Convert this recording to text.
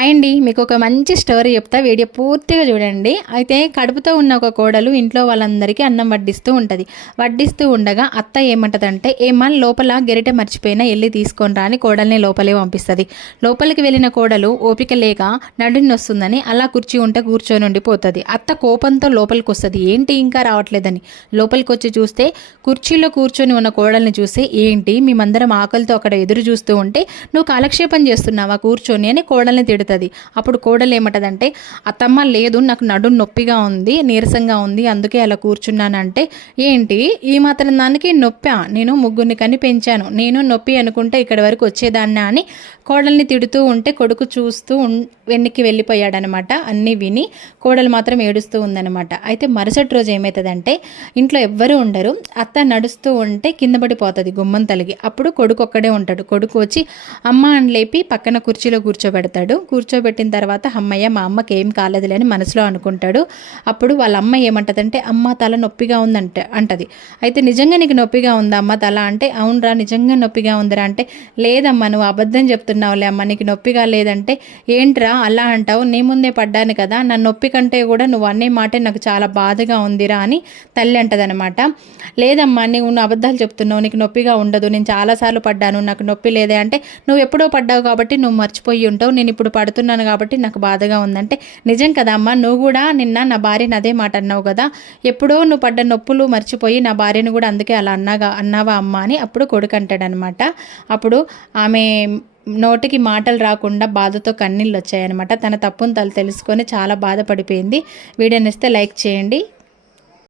Hi అండి, మీకు ఒక మంచి స్టోరీ చెప్తా, వీడియో పూర్తిగా చూడండి. అయితే కడుపుతో ఉన్న ఒక కోడలు ఇంట్లో వాళ్ళందరికీ అన్నం వడ్డిస్తూ ఉంటుంది. వడ్డిస్తూ ఉండగా అత్త ఏమంటదంటే, ఏమని లోపల గెరిటె మర్చిపోయినా వెళ్ళి తీసుకొని రా అని కోడల్ని లోపలే పంపిస్తుంది. లోపలికి వెళ్ళిన కోడలు ఓపిక లేక నడుని వస్తుందని అలా కుర్చీ ఉంటే కూర్చొని ఉండిపోతుంది. అత్త కోపంతో లోపలికి వస్తుంది, ఏంటి ఇంకా రావట్లేదని. లోపలికి వచ్చి చూస్తే కుర్చీలో కూర్చొని ఉన్న కోడల్ని చూసి, ఏంటి మేమందరం ఆకలితో అక్కడ ఎదురు చూస్తూ ఉంటే నువ్వు కాలక్షేపం చేస్తున్నావా కూర్చొని అని కోడల్ని తిడుతుంది. అప్పుడు కోడలు ఏమంటదంటే, అత్తమ్మ లేదు, నాకు నడుం నొప్పిగా ఉంది, నీరసంగా ఉంది, అందుకే అలా కూర్చున్నానంటే, ఏంటి ఈ మాత్రం దానికి నొప్పా, నేను ముగ్గురిని కని పెంచాను, నేను నొప్పి అనుకుంటే ఇక్కడి వరకు వచ్చేదాన్నా అని కోడల్ని తిడుతూ ఉంటే కొడుకు చూస్తూ వెనక్కి వెళ్ళిపోయాడనమాట. అన్నీ విని కోడలు మాత్రం ఏడుస్తూ ఉందనమాట. అయితే మరుసటి రోజు ఏమవుతుందంటే, ఇంట్లో ఎవ్వరూ ఉండరు. అత్త నడుస్తూ ఉంటే కింద పడిపోతుంది గుమ్మం తలిగి. అప్పుడు కొడుకు ఒక్కడే ఉంటాడు. కొడుకు వచ్చి అమ్మ అని లేపి పక్కన కుర్చీలో కూర్చోబెడతాడు. కూర్చోబెట్టిన తర్వాత అమ్మయ్య మా అమ్మకి ఏం కాలేదులే అని మనసులో అనుకుంటాడు. అప్పుడు వాళ్ళ అమ్మ ఏమంటదంటే, అమ్మ తల నొప్పిగా అంటది. అయితే నిజంగా నీకు నొప్పిగా ఉందా అమ్మ తల అంటే, అవునరా నిజంగా నొప్పిగా ఉందిరా అంటే, లేదమ్మా నువ్వు అబద్ధం చెప్తున్నావులే అమ్మ, నీకు నొప్పిగా లేదంటే, ఏంట్రా అలా అంటావు, నీ ముందే పడ్డాను కదా, నా నొప్పి కంటే కూడా నువ్వు అనే మాటే నాకు చాలా బాధగా ఉందిరా అని తల్లి అంటదనమాట. లేదమ్మా నువ్వు అబద్ధాలు చెప్తున్నావు, నీకు నొప్పిగా ఉండదు, నేను చాలాసార్లు పడ్డాను, నాకు నొప్పి లేదే అంటే, నువ్వు ఎప్పుడో పడ్డావు కాబట్టి నువ్వు మర్చిపోయి ఉంటావు, నేను ఇప్పుడు పడుతున్నాను కాబట్టి నాకు బాధగా ఉందంటే, నిజం కదా అమ్మ, నువ్వు కూడా నిన్న నా భార్యని అదే మాట అన్నావు కదా, ఎప్పుడో నువ్వు పడ్డ నొప్పులు మర్చిపోయి నా భార్యను కూడా అందుకే అలా అన్నావా అమ్మ అని అప్పుడు కొడుకు అంటాడనమాట. అప్పుడు ఆమె నోటికి మాటలు రాకుండా బాధతో కన్నీళ్ళు వచ్చాయన్నమాట. తన తప్పును తను తెలుసుకొని చాలా బాధపడిపోయింది. వీడియోని ఇస్తే లైక్ చేయండి.